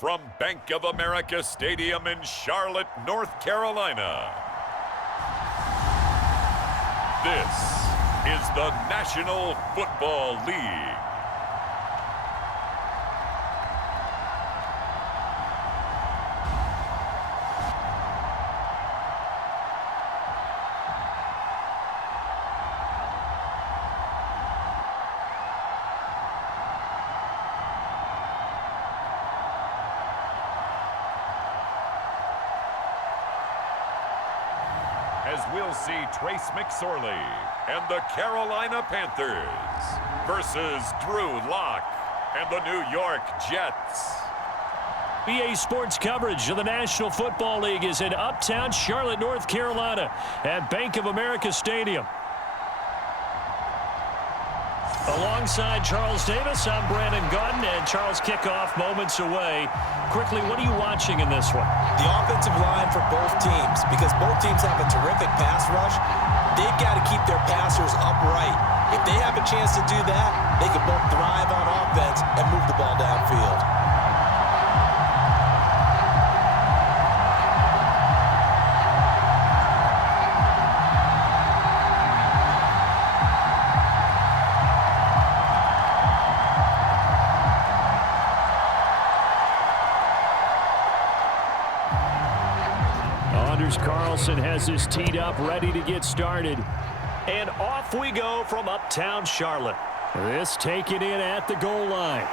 from Bank of America Stadium in Charlotte, North Carolina. This is the National Football League. As we'll see Trace McSorley and the Carolina Panthers versus Drew Lock and the New York Jets. BA Sports coverage of the National Football League is in uptown Charlotte, North Carolina at Bank of America Stadium. Alongside Charles Davis, I'm Brandon Gaudin, and Charles, kickoff moments away. Quickly, what are you watching in this one? The offensive line for both teams, because both teams have a terrific pass rush. They've got to keep their passers upright. If they have a chance to do that, they can both thrive on offense and move the ball downfield. Carlson has this teed up, ready to get started. And off we go from uptown Charlotte. This taken in at the goal line.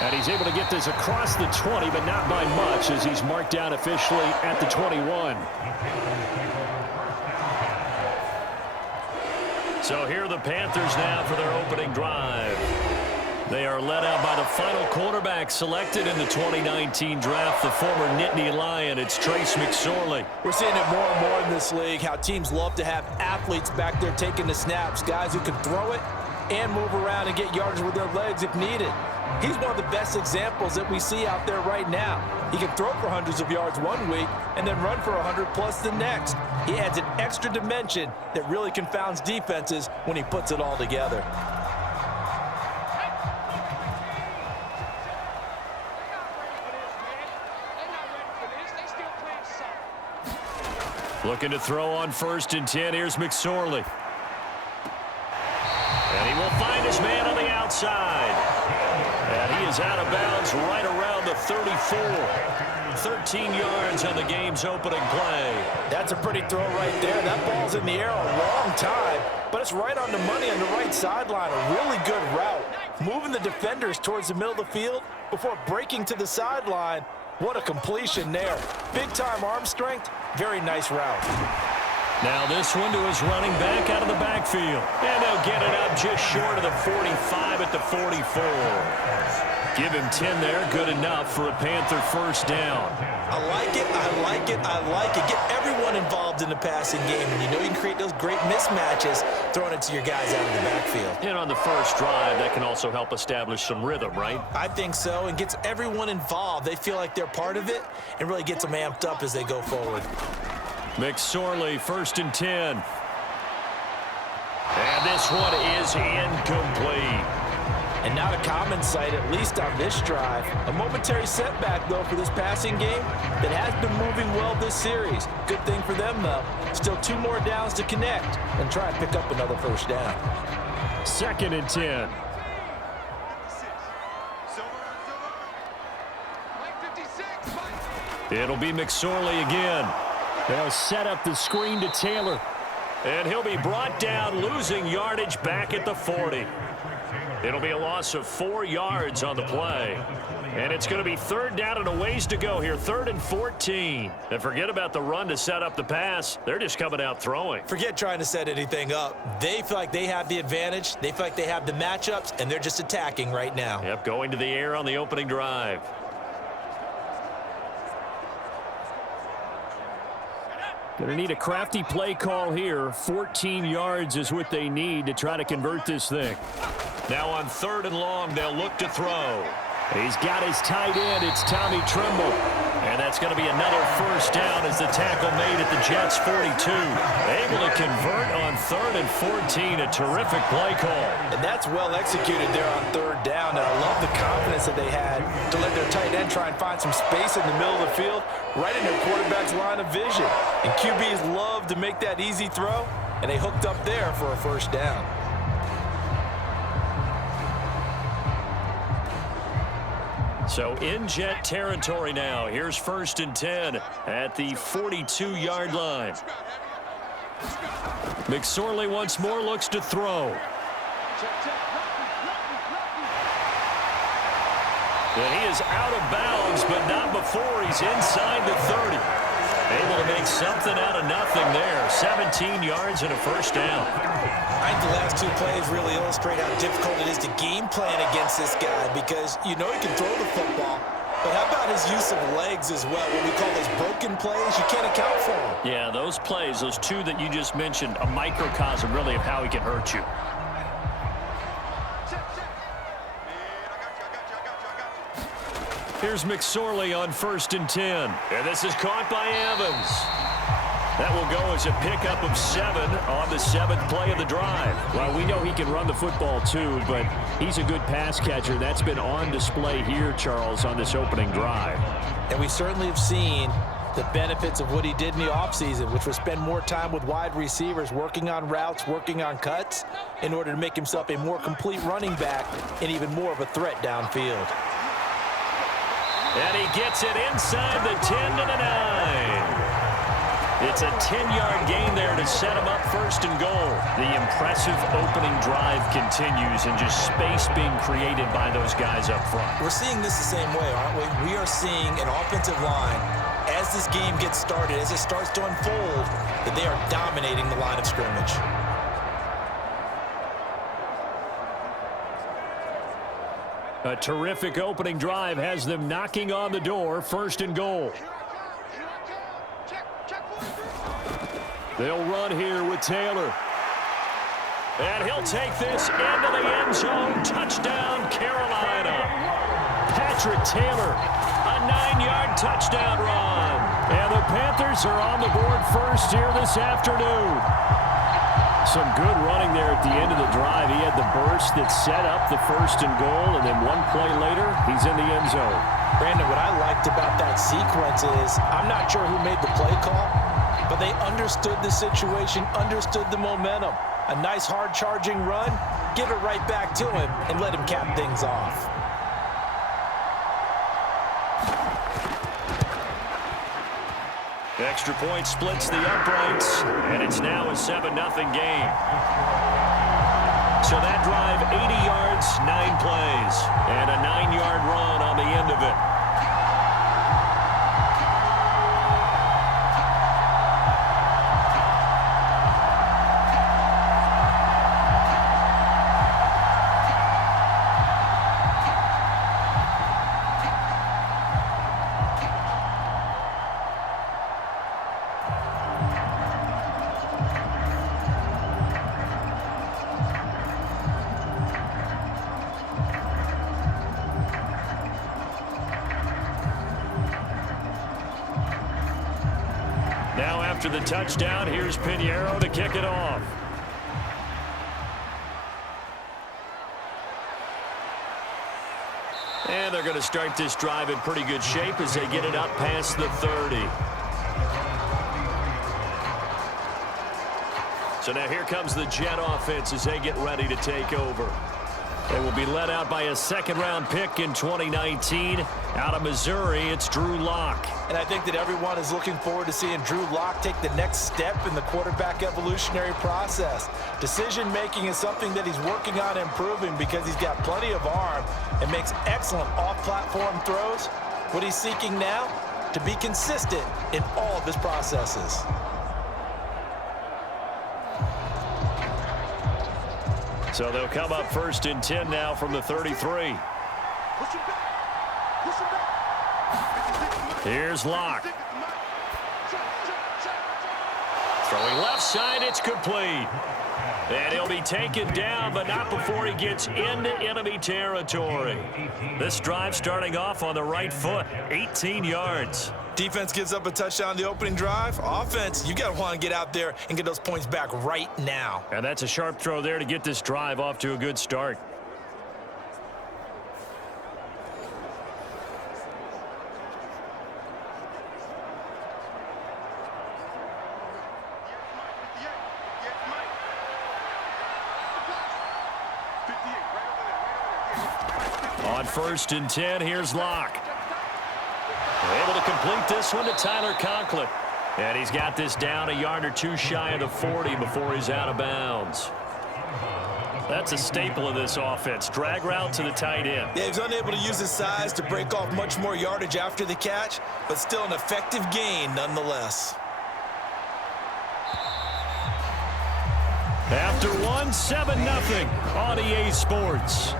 And he's able to get this across the 20, but not by much, as he's marked down officially at the 21. So here are the Panthers now for their opening drive. They are led out by the final quarterback selected in the 2019 draft, the former Nittany Lion. It's Trace McSorley. We're seeing it more and more in this league, how teams love to have athletes back there taking the snaps, guys who can throw it and move around and get yardage with their legs if needed. He's one of the best examples that we see out there right now. He can throw for hundreds of yards one week and then run for 100+ the next. He adds an extra dimension that really confounds defenses when he puts it all together. Looking to throw on 1st and 10. Here's McSorley. And he will find his man on the outside. And he is out of bounds right around the 34. 13 yards on the game's opening play. That's a pretty throw right there. That ball's in the air a long time, but it's right on the money on the right sideline. A really good route. Moving the defenders towards the middle of the field before breaking to the sideline. What a completion there. Big-time arm strength. Very nice route. Now this one to his running back out of the backfield. And they'll get it up just short of the 45 at the 44. Give him 10 there. Good enough for a Panther first down. I like it, I like it, I like it. Get everyone involved in the passing game. And you know you can create those great mismatches throwing it to your guys out of the backfield. And on the first drive, that can also help establish some rhythm, right? I think so, and gets everyone involved. They feel like they're part of it and really gets them amped up as they go forward. McSorley, 1st and 10. And this one is incomplete. And not a common sight, at least on this drive. A momentary setback, though, for this passing game that has been moving well this series. Good thing for them, though. Still 2 more downs to connect and try and pick up another first down. 2nd and 10. It'll be McSorley again. They'll set up the screen to Taylor. And he'll be brought down, losing yardage back at the 40. It'll be a loss of 4 yards on the play. And it's going to be 3rd down and a ways to go here. 3rd and 14. And forget about the run to set up the pass. They're just coming out throwing. Forget trying to set anything up. They feel like they have the advantage. They feel like they have the matchups, and they're just attacking right now. Yep, going to the air on the opening drive. Going to need a crafty play call here. 14 yards is what they need to try to convert this thing. Now on 3rd and long, they'll look to throw. He's got his tight end. It's Tommy Tremble. And And that's going to be another first down as the tackle made at the Jets' 42. Able to convert on 3rd and 14. A terrific play call. And that's well executed there on 3rd down. And I love the confidence that they had to let their tight end try and find some space in the middle of the field, right in their quarterback's line of vision. And QBs love to make that easy throw, and they hooked up there for a first down. So in Jet territory now. Here's 1st and 10 at the 42-yard line. McSorley once more looks to throw. And he is out of bounds, but not before he's inside the 30. Able to make something out of nothing there. 17 yards and a first down. I think the last 2 plays really illustrate how difficult it is to game plan against this guy, because you know he can throw the football, but how about his use of legs as well? What we call those broken plays, you can't account for them. Yeah, those plays, those 2 that you just mentioned, a microcosm really of how he can hurt you. Here's McSorley on 1st and 10. And this is caught by Evans. That will go as a pickup of 7 on the 7th play of the drive. Well, we know he can run the football too, but he's a good pass catcher. That's been on display here, Charles, on this opening drive. And we certainly have seen the benefits of what he did in the offseason, which was spend more time with wide receivers, working on routes, working on cuts, in order to make himself a more complete running back and even more of a threat downfield. And he gets it inside the 10 to the 9. It's a 10-yard gain there to set him up 1st and goal. The impressive opening drive continues, and just space being created by those guys up front. We're seeing this the same way, aren't we? We are seeing an offensive line, as this game gets started, as it starts to unfold, that they are dominating the line of scrimmage. A terrific opening drive has them knocking on the door. 1st and goal. They'll run here with Taylor. And he'll take this into the end zone. Touchdown, Carolina. Patrick Taylor, a 9-yard touchdown run. And the Panthers are on the board first here this afternoon. Some good running there at the end of the drive. He had the burst that set up the 1st and goal, and then 1 play later, he's in the end zone. Brandon, what I liked about that sequence is, I'm not sure who made the play call, but they understood the situation, understood the momentum. A nice hard charging run, give it right back to him, and let him cap things off. Extra point splits the uprights, and it's now a 7-0 game. So that drive, 80 yards, 9 plays, and a 9-yard run on the end of it. Now after the touchdown, here's Pinheiro to kick it off. And they're going to start this drive in pretty good shape as they get it up past the 30. So now here comes the Jet offense as they get ready to take over. They will be led out by a 2nd-round pick in 2019. Out of Missouri, it's Drew Lock. And I think that everyone is looking forward to seeing Drew Lock take the next step in the quarterback evolutionary process. Decision-making is something that he's working on improving because he's got plenty of arm and makes excellent off-platform throws. What he's seeking now, to be consistent in all of his processes. So they'll come up 1st and 10 now from the 33. Here's Lock. Throwing left side, it's complete. And he'll be taken down, but not before he gets into enemy territory. This drive starting off on the right foot, 18 yards. Defense gives up a touchdown on the opening drive. Offense, you got to want to get out there and get those points back right now. And that's a sharp throw there to get this drive off to a good start. On 1st and 10, here's Locke. Able to complete this one to Tyler Conklin. And he's got this down a yard or two shy of the 40 before he's out of bounds. That's a staple of this offense. Drag route to the tight end. Yeah, he's unable to use his size to break off much more yardage after the catch, but still an effective gain nonetheless. After one, 7-0 on EA Sports.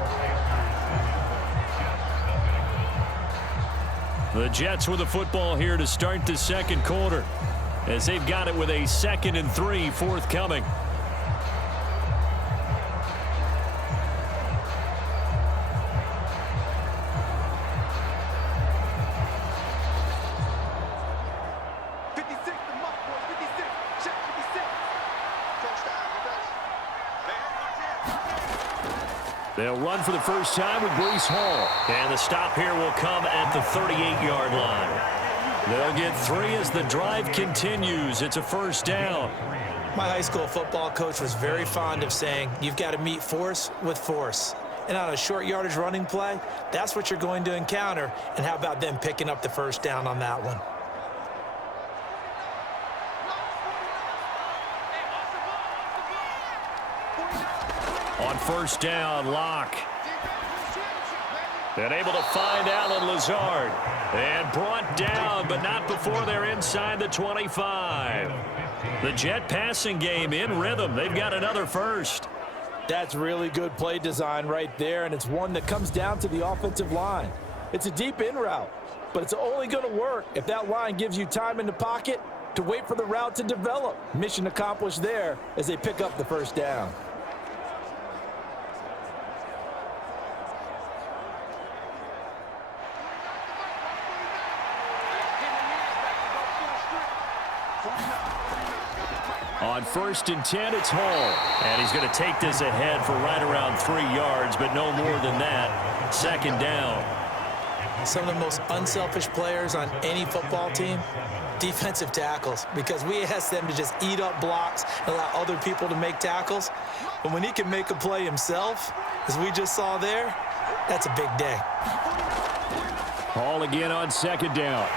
The Jets with the football here to start the second quarter, as they've got it with a 2nd and 3 forthcoming. They'll run for the first time with Breece Hall. And the stop here will come at the 38-yard line. They'll get 3 as the drive continues. It's a first down. My high school football coach was very fond of saying, you've got to meet force with force. And on a short yardage running play, that's what you're going to encounter. And how about them picking up the first down on that one? On first down, Locke. And able to find Alan Lazard. And brought down, but not before they're inside the 25. The Jet passing game in rhythm. They've got another first. That's really good play design right there, and it's one that comes down to the offensive line. It's a deep in route, but it's only going to work if that line gives you time in the pocket to wait for the route to develop. Mission accomplished there as they pick up the first down. On 1st and 10, it's Hall. And he's going to take this ahead for right around 3 yards, but no more than that. 2nd down. Some of the most unselfish players on any football team, defensive tackles, because we ask them to just eat up blocks and allow other people to make tackles. But when he can make a play himself, as we just saw there, that's a big day. Hall again on 2nd down.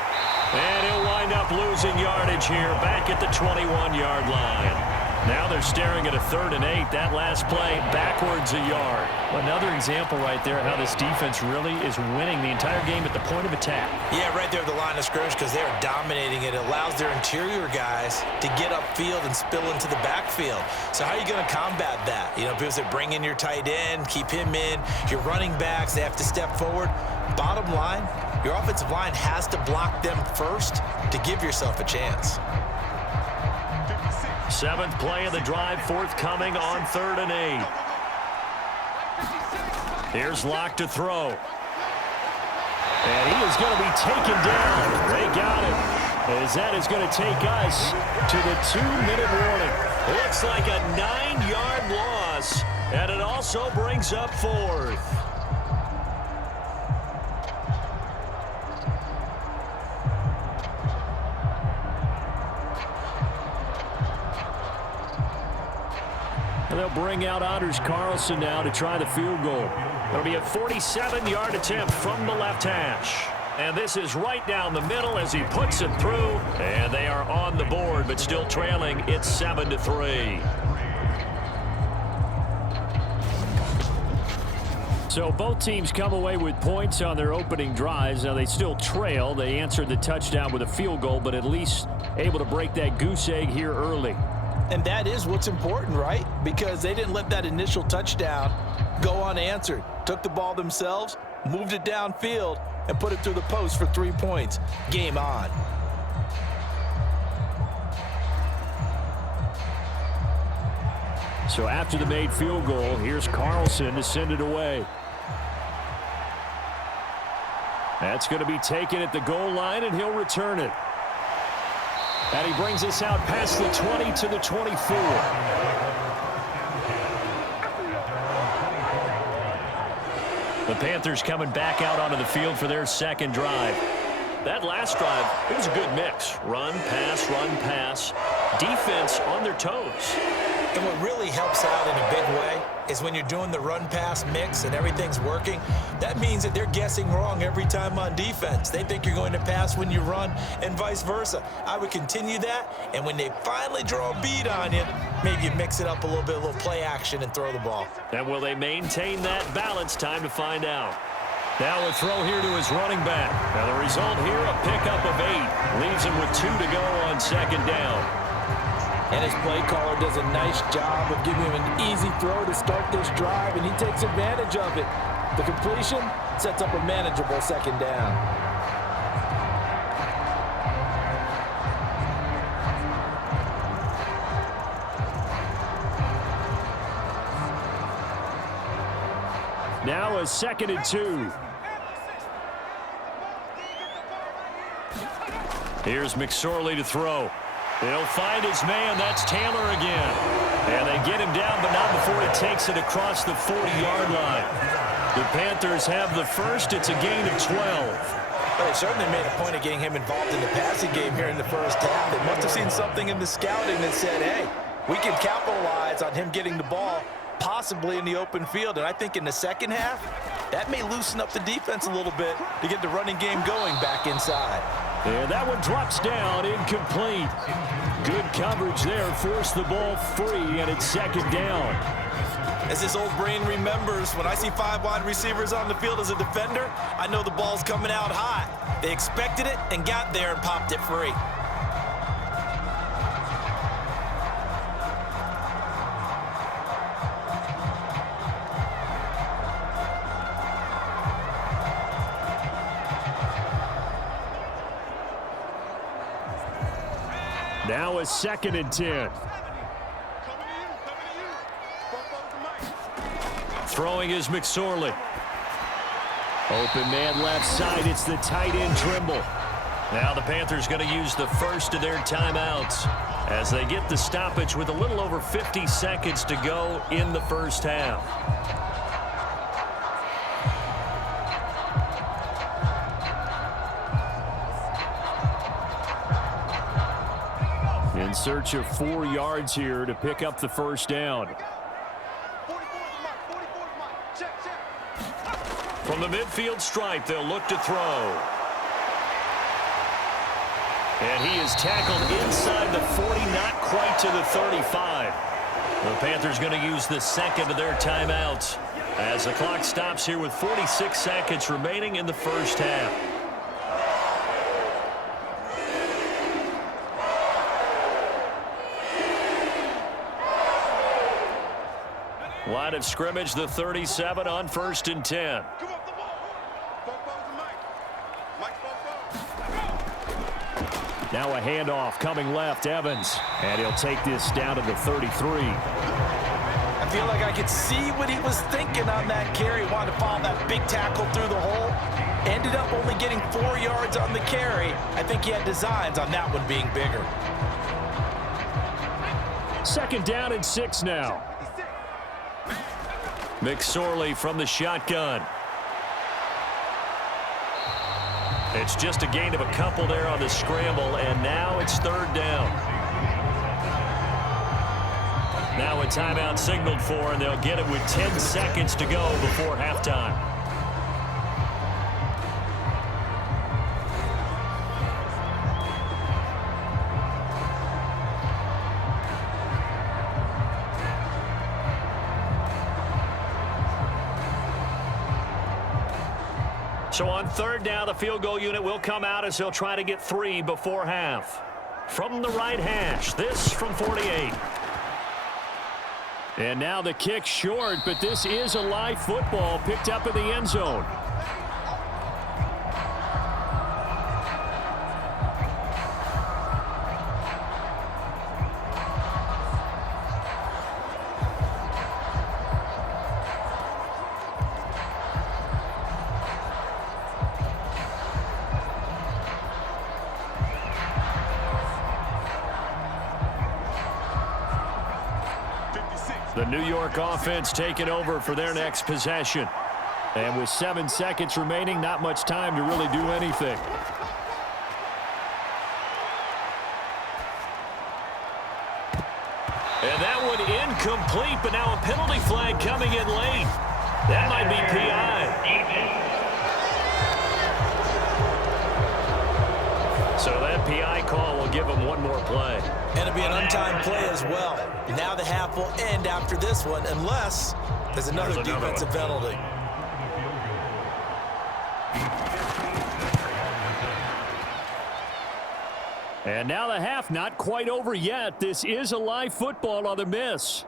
And he'll wind up losing yardage here back at the 21-yard line. Now they're staring at a 3rd and 8. That last play backwards a yard. Another example right there how this defense really is winning the entire game at the point of attack. Yeah, right there at the line of scrimmage because they're dominating it. It allows their interior guys to get upfield and spill into the backfield. So how are you going to combat that? You know, because they bring in your tight end, keep him in. Your running backs, they have to step forward. Bottom line, your offensive line has to block them first to give yourself a chance. 7th play of the drive forthcoming on 3rd and 8. Here's Locke to throw. And he is going to be taken down. They got him. As that is going to take us to the 2-minute warning. Looks like a 9-yard loss. And it also brings up 4th. And they'll bring out Anders Carlson now to try the field goal. It'll be a 47-yard attempt from the left hash. And this is right down the middle as he puts it through. And they are on the board, but still trailing. It's 7-3. So both teams come away with points on their opening drives. Now they still trail. They answered the touchdown with a field goal, but at least able to break that goose egg here early. And that is what's important, right? Because they didn't let that initial touchdown go unanswered. Took the ball themselves, moved it downfield, and put it through the post for 3 points. Game on. So after the made field goal, here's Carlson to send it away. That's going to be taken at the goal line, and he'll return it. And he brings us out past the 20 to the 24. The Panthers coming back out onto the field for their second drive. That last drive, it was a good mix. Run, pass, defense on their toes. And what really helps out in a big way is when you're doing the run-pass mix and everything's working, that means that they're guessing wrong every time on defense. They think you're going to pass when you run and vice versa. I would continue that, and when they finally draw a beat on you, maybe you mix it up a little play action and throw the ball. And will they maintain that balance? Time to find out. Now a throw here to his running back. Now the result here, a pickup of 8. Leaves him with 2 to go on second down. And his play caller does a nice job of giving him an easy throw to start this drive, and he takes advantage of it. The completion sets up a manageable second down. Now a 2nd and 2. Here's McSorley to throw. He'll find his man. That's Taylor again. And they get him down, but not before he takes it across the 40-yard line. The Panthers have the first. It's a gain of 12. Well, they certainly made a point of getting him involved in the passing game here in the first half. They must have seen something in the scouting that said, hey, we can capitalize on him getting the ball possibly in the open field. And I think in the second half, that may loosen up the defense a little bit to get the running game going back inside. And that one drops down, incomplete. Good coverage there, forced the ball free, and it's second down. As his old brain remembers, when I see 5 wide receivers on the field as a defender, I know the ball's coming out hot. They expected it and got there and popped it free. Now a 2nd and 10. Throwing is McSorley. Open man left side. It's the tight end Trimble. Now the Panthers going to use the first of their timeouts as they get the stoppage with a little over 50 seconds to go in the first half. In search of 4 yards here to pick up the first down. From the midfield stripe, they'll look to throw. And he is tackled inside the 40, not quite to the 35. The Panthers going to use the second of their timeouts as the clock stops here with 46 seconds remaining in the first half. Line of scrimmage, the 37 on 1st and 10. Now a handoff coming left, Evans. And he'll take this down to the 33. I feel like I could see what he was thinking on that carry. Wanted to follow that big tackle through the hole. Ended up only getting 4 yards on the carry. I think he had designs on that one being bigger. 2nd down and 6 now. McSorley from the shotgun. It's just a gain of a couple there on the scramble, and now it's 3rd down. Now a timeout signaled for, and they'll get it with 10 seconds to go before halftime. So on 3rd down, the field goal unit will come out as they'll try to get 3 before half. From the right hash, this from 48. And now the kick short, but this is a live football picked up in the end zone. The New York offense taking over for their next possession. And with 7 seconds remaining, not much time to really do anything. And that one incomplete, but now a penalty flag coming in late. That might be PI. So that PI call will give him one more play. And it'll be an untimed play as well. Now the half will end after this one, unless there's another defensive penalty. And now the half not quite over yet. This is a live football on the miss.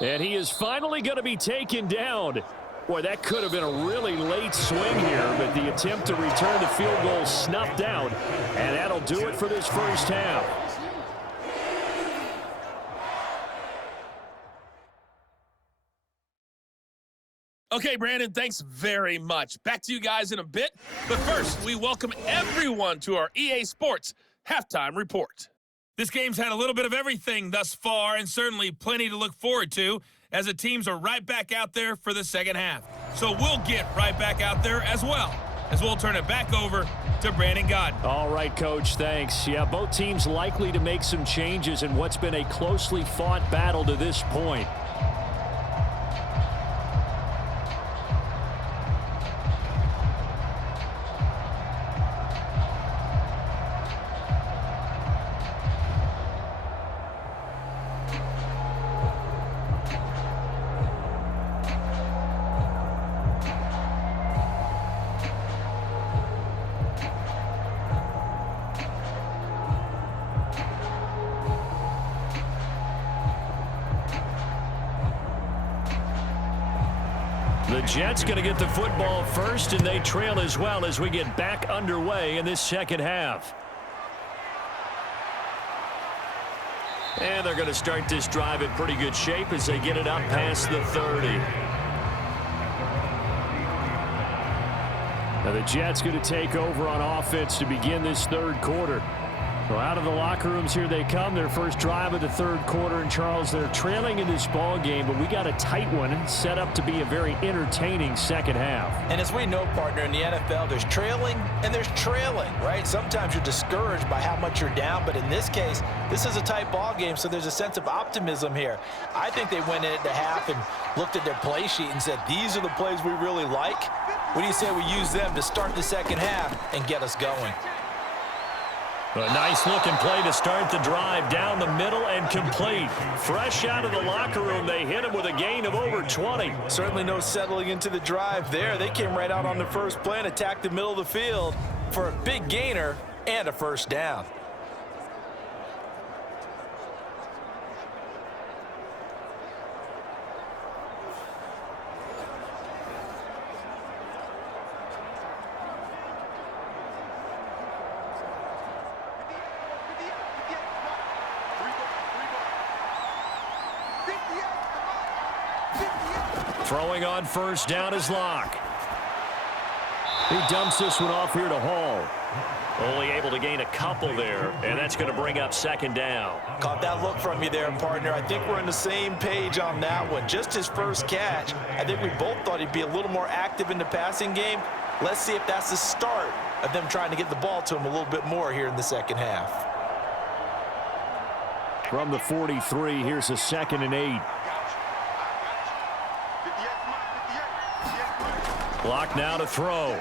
And he is finally going to be taken down. Boy, that could have been a really late swing here, but the attempt to return the field goal snuffed out. And that'll do it for this first half. Okay, Brandon, thanks very much. Back to you guys in a bit. But first, we welcome everyone to our EA Sports Halftime Report. This game's had a little bit of everything thus far, and certainly plenty to look forward to, as the teams are right back out there for the second half. So we'll get right back out there as well, as we'll turn it back over to Brandon Godden. All right, Coach, thanks. Yeah, both teams likely to make some changes in what's been a closely fought battle to this point. The Jets going to get the football first, and they trail as well as we get back underway in this second half. And they're going to start this drive in pretty good shape as they get it up past the 30. Now the Jets going to take over on offense to begin this third quarter. So out of the locker rooms here they come, their first drive of the third quarter. And Charles, they're trailing in this ball game, but we got a tight one set up to be a very entertaining second half. And as we know, partner, in the NFL, there's trailing and there's trailing, right? Sometimes you're discouraged by how much you're down, but in this case, this is a tight ball game, so there's a sense of optimism here. I think they went into half and looked at their play sheet and said, these are the plays we really like. What do you say we use them to start the second half and get us going? A nice-looking play to start the drive down the middle and complete. Fresh out of the locker room, they hit him with a gain of over 20. Certainly no settling into the drive there. They came right out on the first play and attacked the middle of the field for a big gainer and a first down. Throwing on first down is Locke. He dumps this one off here to Hall. Only able to gain a couple there, and that's going to bring up second down. Caught that look from you there, partner. I think we're on the same page on that one. Just his first catch. I think we both thought he'd be a little more active in the passing game. Let's see if that's the start of them trying to get the ball to him a little bit more here in the second half. From the 43, here's a 2nd and 8. Locke now to throw.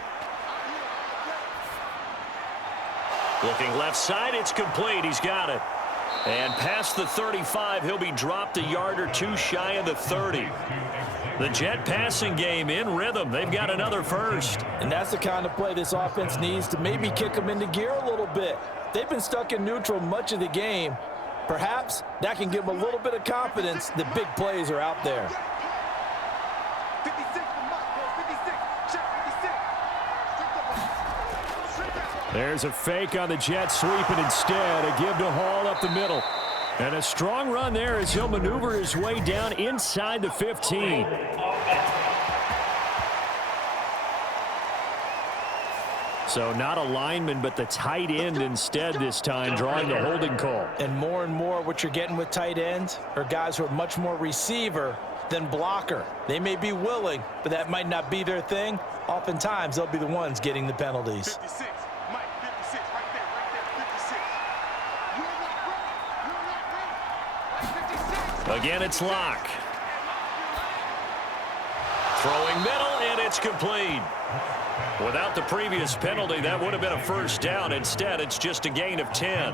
Looking left side, it's complete. He's got it. And past the 35, he'll be dropped a yard or two shy of the 30. The Jet passing game in rhythm. They've got another first. And that's the kind of play this offense needs to maybe kick them into gear a little bit. They've been stuck in neutral much of the game. Perhaps that can give them a little bit of confidence that big plays are out there. There's a fake on the Jets sweeping instead. A give to Hall up the middle. And a strong run there as he'll maneuver his way down inside the 15. So not a lineman, but the tight end instead this time, drawing the holding call. And more what you're getting with tight ends are guys who are much more receiver than blocker. They may be willing, but that might not be their thing. Oftentimes, they'll be the ones getting the penalties. 56, Mike, 56, right there, 56. Again, it's Locke. Throwing middle, and it's complete. Without the previous penalty, that would have been a first down. Instead, it's just a gain of 10.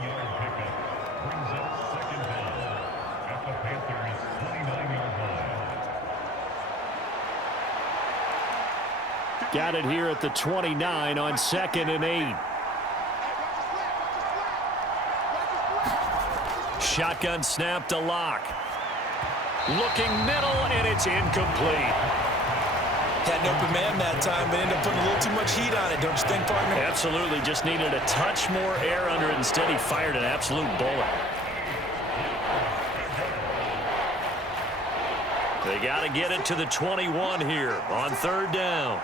Got it here at the 29 on 2nd and 8. Shotgun snap to Locke. Looking middle, and it's incomplete. Had an open man that time, but ended up putting a little too much heat on it, don't you think, partner? Absolutely. Just needed a touch more air under it. Instead, he fired an absolute bullet. They got to get it to the 21 here on 3rd down.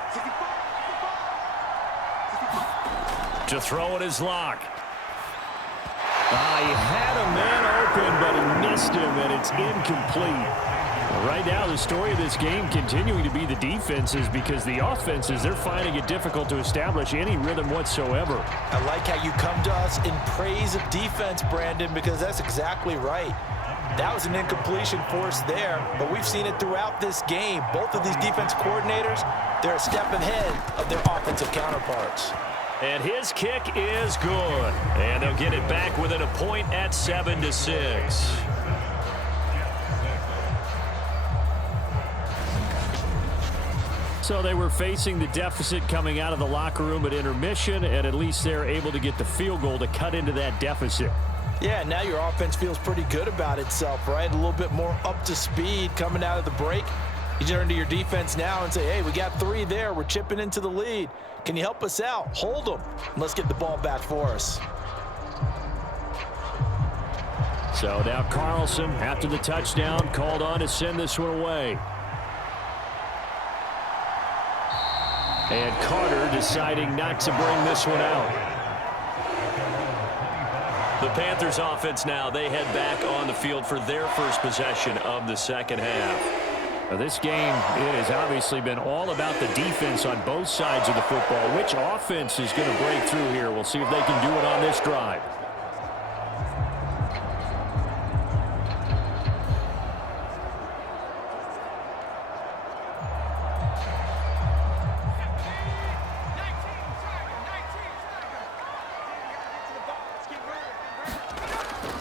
To throw it is Locke. He had a man open, but he missed him, and it's incomplete. Right now, the story of this game continuing to be the defenses, because the offenses, they're finding it difficult to establish any rhythm whatsoever. I like how you come to us in praise of defense, Brandon, because that's exactly right. That was an incompletion forced there, but we've seen it throughout this game. Both of these defense coordinators, they're a step ahead of their offensive counterparts. And his kick is good. And they'll get it back within a point at 7-6. So they were facing the deficit coming out of the locker room at intermission, and at least they're able to get the field goal to cut into that deficit. Yeah, now your offense feels pretty good about itself, right? A little bit more up to speed coming out of the break. You turn to your defense now and say, hey, we got 3 there. We're chipping into the lead. Can you help us out? Hold them. Let's get the ball back for us. So now Carlson, after the touchdown, called on to send this one away. And Carter deciding not to bring this one out. The Panthers offense now, they head back on the field for their first possession of the second half. Now this game, it has obviously been all about the defense on both sides of the football. Which offense is going to break through here? We'll see if they can do it on this drive.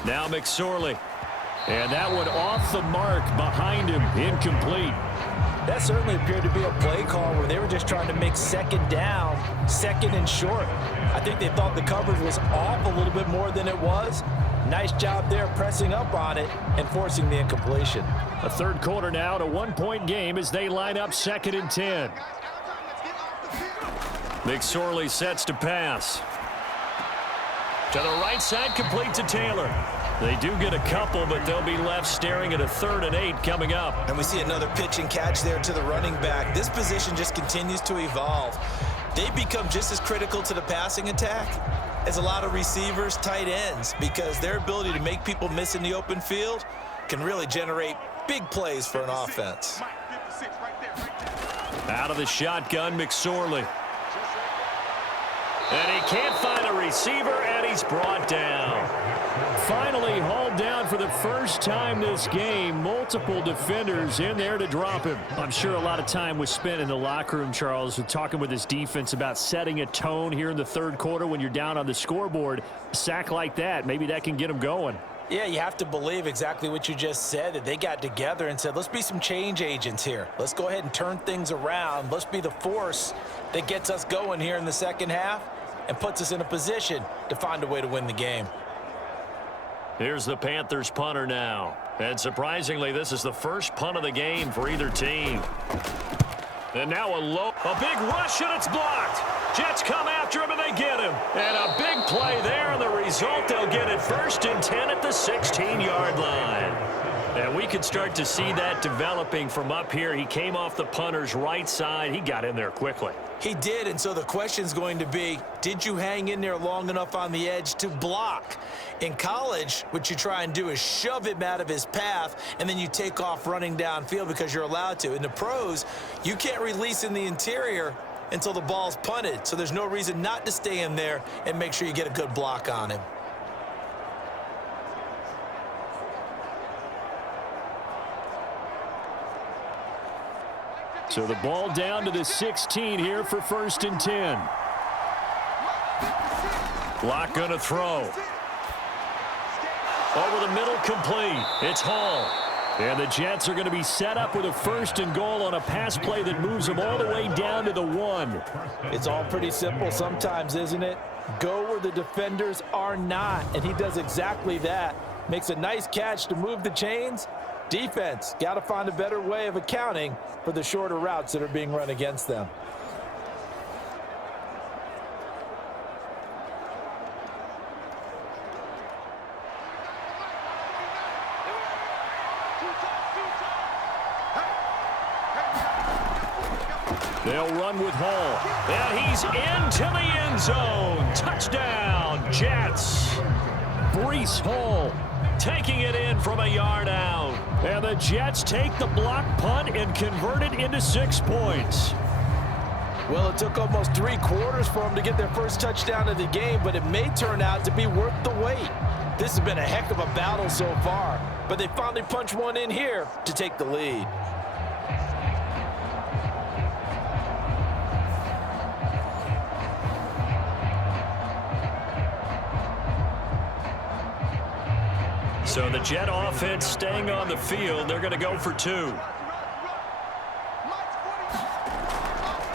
Now McSorley. And that one off the mark behind him, incomplete. That certainly appeared to be a play call where they were just trying to make second down, second and short. I think they thought the coverage was off a little bit more than it was. Nice job there pressing up on it and forcing the incompletion. A third quarter now, to 1-point game as they line up 2nd and 10. McSorley sets to pass. To the right side, complete to Taylor. They do get a couple, but they'll be left staring at a 3rd and 8 coming up. And we see another pitch and catch there to the running back. This position just continues to evolve. They become just as critical to the passing attack as a lot of receivers, tight ends, because their ability to make people miss in the open field can really generate big plays for an offense. Out of the shotgun, McSorley. And he can't find a receiver, and he's brought down. Finally hauled down for the first time this game. Multiple defenders in there to drop him. I'm sure a lot of time was spent in the locker room, Charles, talking with his defense about setting a tone here in the third quarter when you're down on the scoreboard. A sack like that, maybe that can get them going. Yeah, you have to believe exactly what you just said, that they got together and said, let's be some change agents here. Let's go ahead and turn things around. Let's be the force that gets us going here in the second half and puts us in a position to find a way to win the game. Here's the Panthers punter now. And surprisingly, this is the first punt of the game for either team. And now a big rush, and it's blocked. Jets come after him, and they get him. And a big play there, and the result, they'll get it 1st and 10 at the 16-yard line. And we we could start to see that developing from up here. He came off the punter's right side. He got in there quickly. He did, and so the question's going to be, did you hang in there long enough on the edge to block? In college, what you try and do is shove him out of his path, and then you take off running downfield because you're allowed to. In the pros, you can't release in the interior until the ball's punted, so there's no reason not to stay in there and make sure you get a good block on him. So the ball down to the 16 here for 1st and 10. Lock going to throw. Over the middle, complete. It's Hall. And the Jets are going to be set up with a 1st and goal on a pass play that moves them all the way down to the 1. It's all pretty simple sometimes, isn't it? Go where the defenders are not, and he does exactly that. Makes a nice catch to move the chains. Defense, got to find a better way of accounting for the shorter routes that are being run against them. They'll run with Hall. And he's into the end zone. Touchdown, Jets. Breece Hall taking it in from a yard out. And the Jets take the block punt and convert it into 6 points. Well, it took almost 3 quarters for them to get their first touchdown of the game, but it may turn out to be worth the wait. This has been a heck of a battle so far, but they finally punch one in here to take the lead. So the Jet offense staying on the field. They're going to go for 2.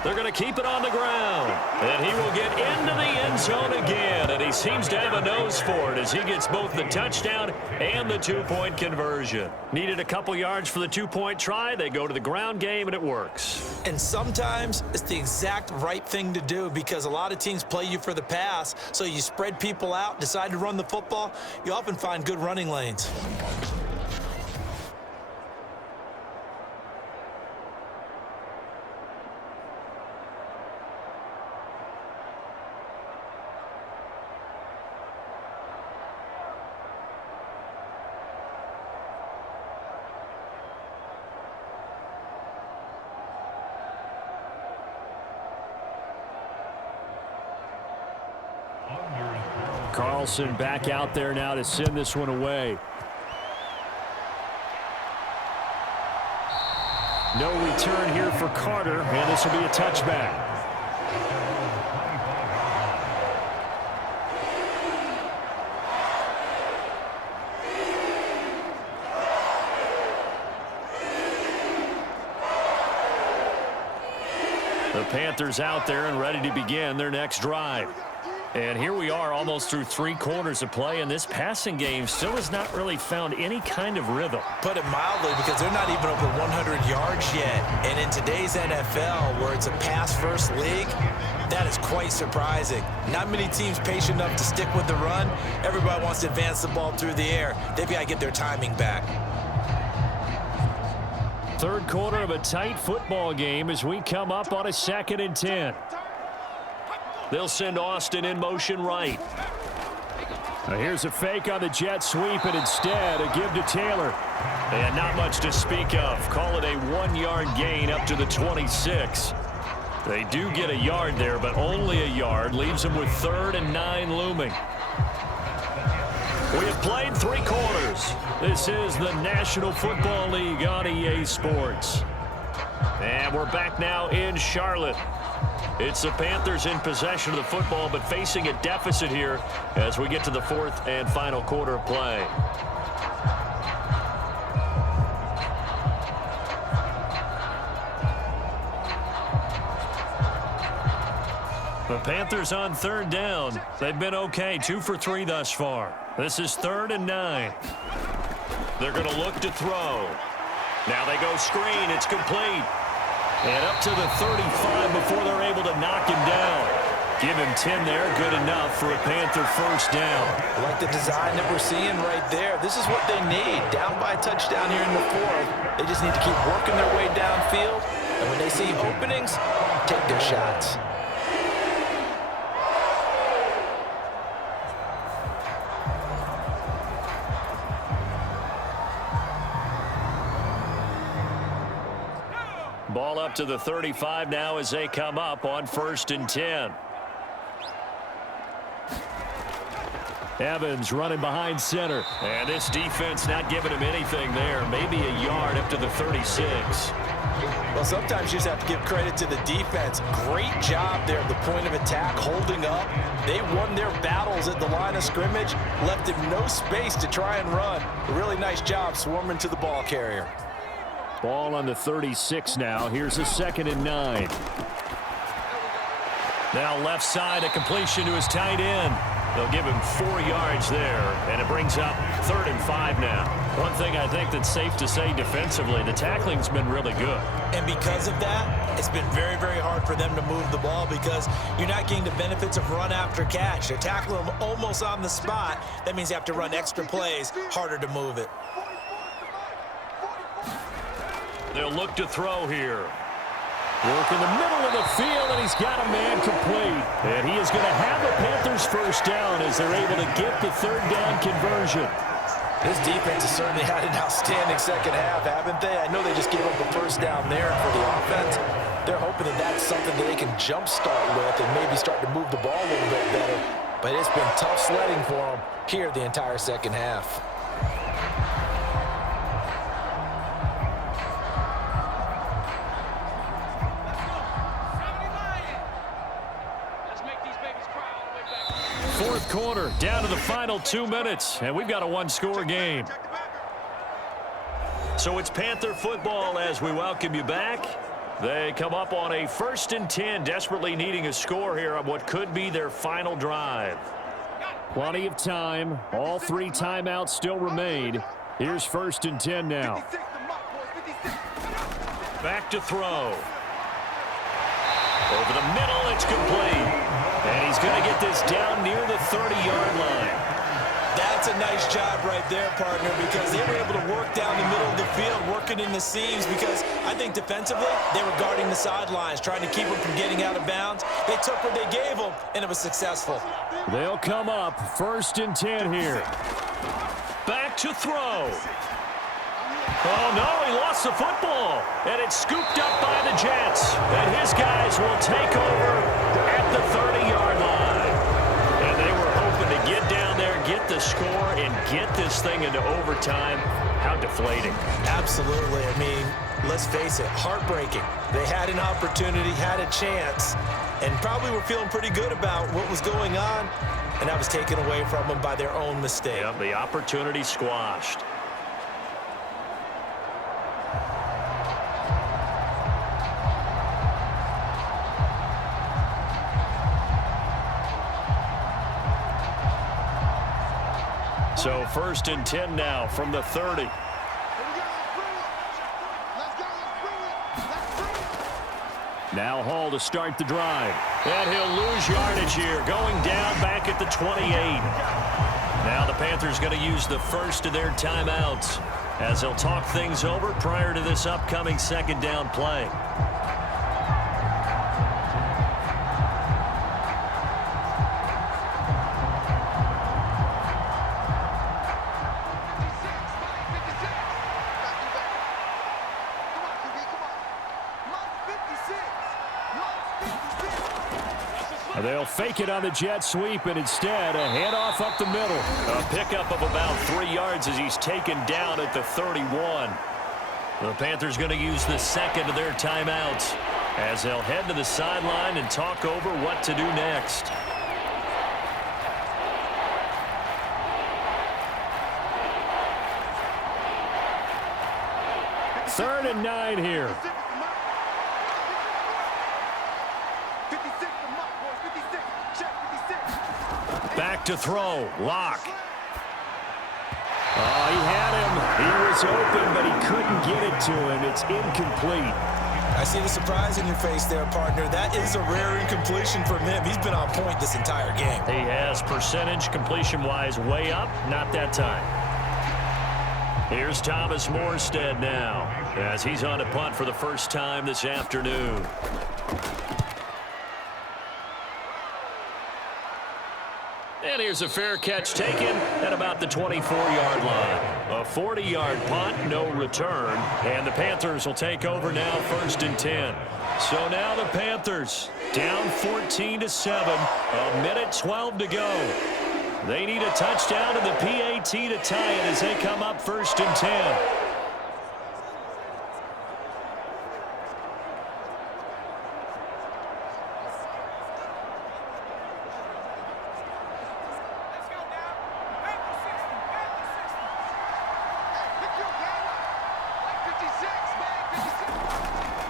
They're going to keep it on the ground. And he will get into the end zone again. And he seems to have a nose for it as he gets both the touchdown and the 2-point conversion. Needed a couple yards for the 2-point try. They go to the ground game, and it works. And sometimes it's the exact right thing to do because a lot of teams play you for the pass. So you spread people out, decide to run the football. You often find good running lanes. Carlson back out there now to send this one away. No return here for Carter, and this will be a touchback. The Panthers out there and ready to begin their next drive. And here we are almost through 3 quarters of play, and this passing game still has not really found any kind of rhythm. Put it mildly, because they're not even over 100 yards yet. And in today's NFL, where it's a pass-first league, that is quite surprising. Not many teams patient enough to stick with the run. Everybody wants to advance the ball through the air. They've got to get their timing back. 3rd quarter of a tight football game as we come up on a 2nd and 10. They'll send Austin in motion right. Now here's a fake on the jet sweep, and instead a give to Taylor. And not much to speak of. Call it a 1-yard gain up to the 26. They do get a yard there, but only a yard. Leaves them with 3rd and 9 looming. We have played 3 quarters. This is the National Football League on EA Sports. And we're back now in Charlotte. It's the Panthers in possession of the football, but facing a deficit here as we get to the 4th and final quarter of play. The Panthers on 3rd down. They've been okay, 2 for 3 thus far. This is 3rd and 9. They're going to look to throw. Now they go screen. It's complete. And up to the 35 before they're able to knock him down. Give him 10 there, good enough for a Panther first down. I like the design that we're seeing right there. This is what they need. Down by a touchdown here in the fourth. They just need to keep working their way downfield. And when they see openings, take their shots. Ball up to the 35 now as they come up on 1st and 10. Evans running behind center. And this defense not giving him anything there. Maybe a yard up to the 36. Well, sometimes you just have to give credit to the defense. Great job there at the point of attack, holding up. They won their battles at the line of scrimmage, left him no space to try and run. A really nice job swarming to the ball carrier. Ball on the 36 now. Here's a 2nd and 9. Now left side, a completion to his tight end. They'll give him 4 yards there, and it brings up 3rd and 5 now. One thing I think that's safe to say defensively, the tackling's been really good. And because of that, it's been very, very hard for them to move the ball because you're not getting the benefits of run after catch. They're tackling them almost on the spot. That means you have to run extra plays, harder to move it. They'll look to throw here. Work in the middle of the field, and he's got a man complete. And he is going to have the Panthers first down as they're able to get the 3rd down conversion. This defense has certainly had an outstanding second half, haven't they? I know they just gave up the first down there for the offense. They're hoping that that's something that they can jumpstart with and maybe start to move the ball a little bit better. But it's been tough sledding for them here the entire second half. Fourth quarter, down to the final 2 minutes, and we've got a 1-score game. So it's Panther football as we welcome you back. They come up on a 1st and 10, desperately needing a score here on what could be their final drive. Plenty of time. All 3 timeouts still remain. Here's 1st and 10 now. Back to throw. Over the middle, it's complete. And he's going to get this down near the 30-yard line. That's a nice job right there, partner, because they were able to work down the middle of the field, working in the seams, because I think defensively they were guarding the sidelines, trying to keep them from getting out of bounds. They took what they gave them, and it was successful. They'll come up 1st and 10 here. Back to throw. Oh, no, he lost the football. And it's scooped up by the Jets. And his guys will take over at the 30-yard line. And they were hoping to get down there, get the score, and get this thing into overtime. How deflating. Absolutely. I mean, let's face it, heartbreaking. They had an opportunity, had a chance, and probably were feeling pretty good about what was going on, and that was taken away from them by their own mistake. Yep, the opportunity squashed. So 1st and 10 now from the 30. Now Hall to start the drive. And he'll lose yardage here, going down back at the 28. Now the Panthers going to use the first of their timeouts as they'll talk things over prior to this upcoming 2nd down play. They'll fake it on the jet sweep, and instead a handoff up the middle. A pickup of about 3 yards as he's taken down at the 31. The Panthers going to use the 2nd of their timeouts as they'll head to the sideline and talk over what to do next. Third and 9 here. Back to throw. Lock. Oh, he had him. He was open, but he couldn't get it to him. It's incomplete. I see the surprise in your face there, partner. That is a rare incompletion from him. He's been on point this entire game. He has percentage completion-wise way up, not that time. Here's Thomas Morstead now as he's on a punt for the first time this afternoon. And here's a fair catch taken at about the 24-yard line. A 40-yard punt, no return. And the Panthers will take over now, 1st and 10. So now the Panthers down 14-7. A minute 12 to go. They need a touchdown and the PAT to tie it as they come up 1st and 10.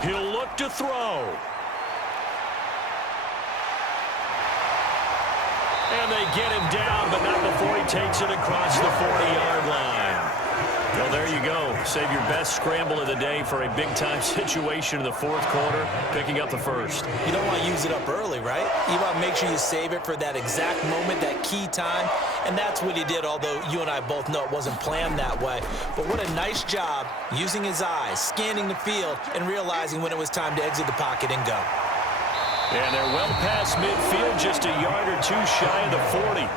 He'll look to throw. And they get him down, but not before he takes it across the 40-yard line. Well, there you go. Save your best scramble of the day for a big-time situation in the 4th quarter, picking up the 1st. You don't want to use it up early, right? You want to make sure you save it for that exact moment, that key time. And that's what he did, although you and I both know it wasn't planned that way. But what a nice job using his eyes, scanning the field, and realizing when it was time to exit the pocket and go. And they're well past midfield, just a yard or two shy of the 40.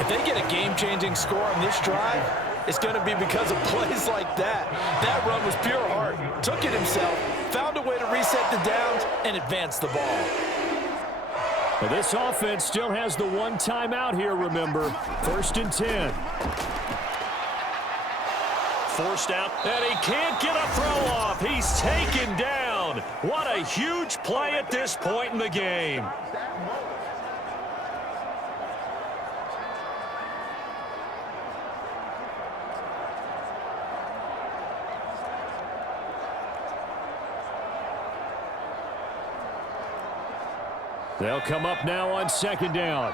If they get a game-changing score on this drive, it's going to be because of plays like that. That run was pure heart. Took it himself, found a way to reset the downs, and advance the ball. Well, this offense still has the one timeout here, remember. 1st and 10. Forced out, and he can't get a throw off. He's taken down. What a huge play at this point in the game. They'll come up now on 2nd down.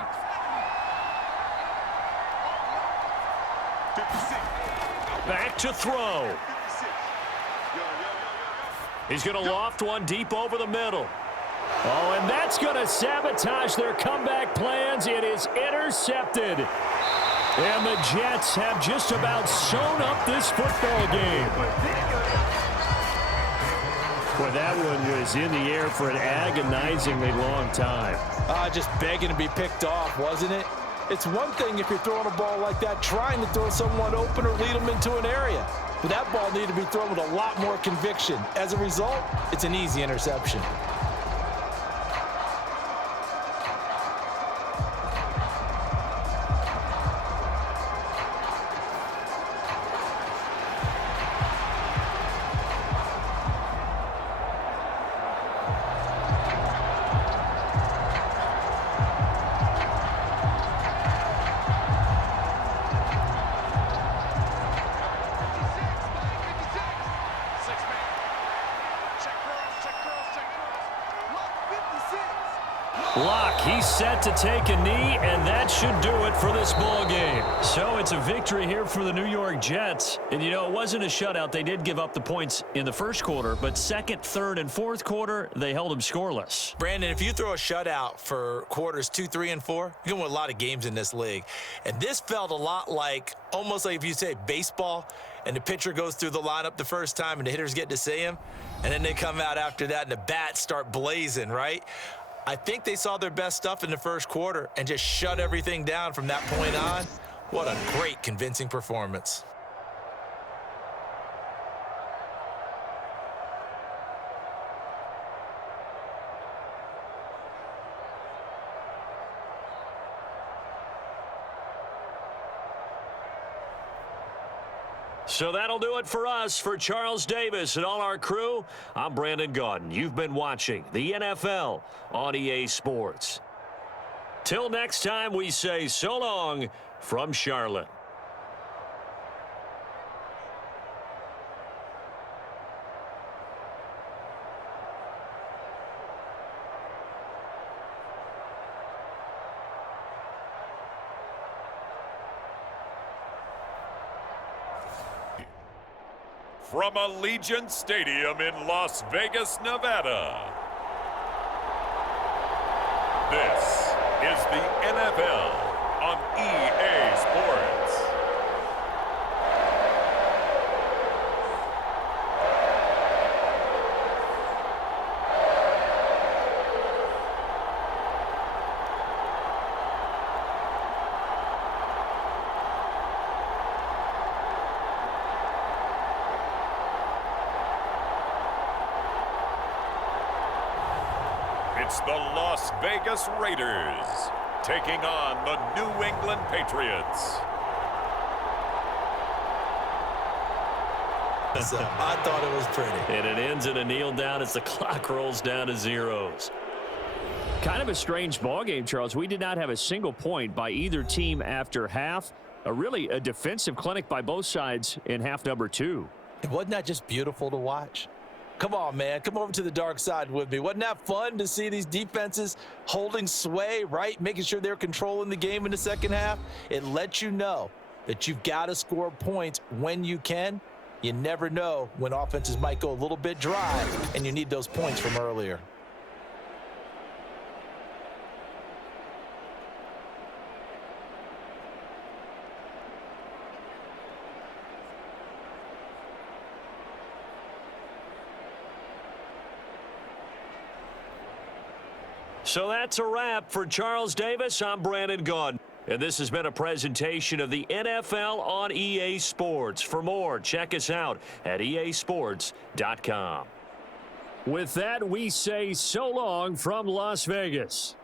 Back to throw. He's going to loft one deep over the middle. Oh, and that's going to sabotage their comeback plans. It is intercepted. And the Jets have just about sewn up this football game. Boy, that one was in the air for an agonizingly long time. Just begging to be picked off, wasn't it? It's one thing if you're throwing a ball like that, trying to throw someone open or lead them into an area. But that ball needed to be thrown with a lot more conviction. As a result, it's an easy interception. Locke, he's set to take a knee, and that should do it for this ball game. So it's a victory here for the New York Jets. And, you know, it wasn't a shutout. They did give up the points in the 1st quarter, but 2nd, 3rd, and 4th quarter, they held them scoreless. Brandon, if you throw a shutout for quarters 2, 3, and 4, you're going to win a lot of games in this league. And this felt a lot like, almost like if you say baseball, and the pitcher goes through the lineup the first time, and the hitters get to see him, and then they come out after that, and the bats start blazing, right? I think they saw their best stuff in the 1st quarter and just shut everything down from that point on. What a great, convincing performance. So that'll do it for us. For Charles Davis and all our crew, I'm Brandon Gaudin. You've been watching the NFL on EA Sports. Till next time, we say so long from Charlotte. from Allegiant Stadium in Las Vegas, Nevada. This is the NFL on EA Sports. It's the Las Vegas Raiders taking on the New England Patriots. So, I thought it was pretty. And it ends in a kneel down as the clock rolls down to zeros. Kind of a strange ball game, Charles. We did not have a single point by either team after half. Really a defensive clinic by both sides in half number 2. Wasn't that just beautiful to watch? Come on, man. Come over to the dark side with me. Wasn't that fun to see these defenses holding sway, right? Making sure they're controlling the game in the second half. It lets you know that you've got to score points when you can. You never know when offenses might go a little bit dry, and you need those points from earlier. So that's a wrap for Charles Davis. I'm Brandon Gaudin. And this has been a presentation of the NFL on EA Sports. For more, check us out at easports.com. With that, we say so long from Las Vegas.